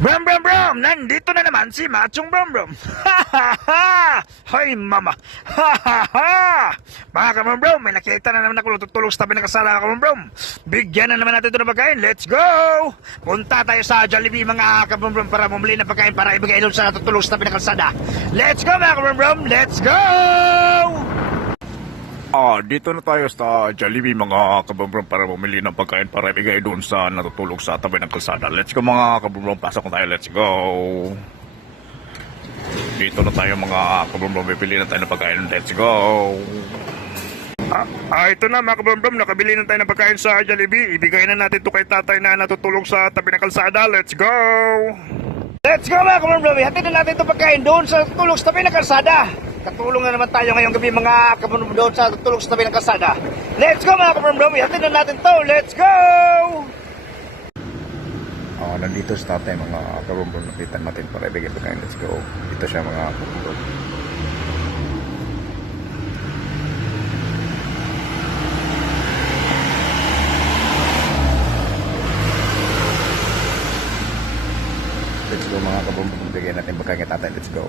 Brum brum brum! Nandito na naman si Machong Brum Brum! Ha ha ha! Hoy mama! Ha ha ha! Mga kabrum brum, may nakita na naman ako tutulog sa tabi ng kasala kabrum brum. Bigyan na naman natin ito ng pagkain. Let's go! Punta tayo sa Jollibee mga kabrum brum para bumili ng pagkain para ibigay doon sa natutulog sa tabi ng kalsada. Let's go mga kabrum brum! Let's go! Ah, dito na tayo sa Jollibee mga kabumbrom para bumili ng pagkain para ibigay doon sa natutulog sa tabi ng kalsada. Let's go mga kabumbrom, pasok tayo, let's go! Dito na tayo mga kabumbrom, bibili na tayo ng pagkain, let's go! Ah, ah, ito na mga kabrum nakabili na tayo ng pagkain sa Jollibee. Ibigay na natin to kay tatay na natutulog sa tabi ng kalsada. Let's go! Let's go mga kabrum Hatid na natin ito pagkain doon sa tulog sa tabi ng kalsada. Katulong na naman tayo ngayong gabi mga doon sa tulog sa tabi ng kalsada. Let's go mga kabrum Hatid na natin to. Let's go! Ah, nandito sa tatay mga kabumbrom, nakita natin para ibigay pagkain, let's go! Dito siya mga kabumbrom. Let's go mga kabumbrom, bigyan natin pagkain tatay, let's go!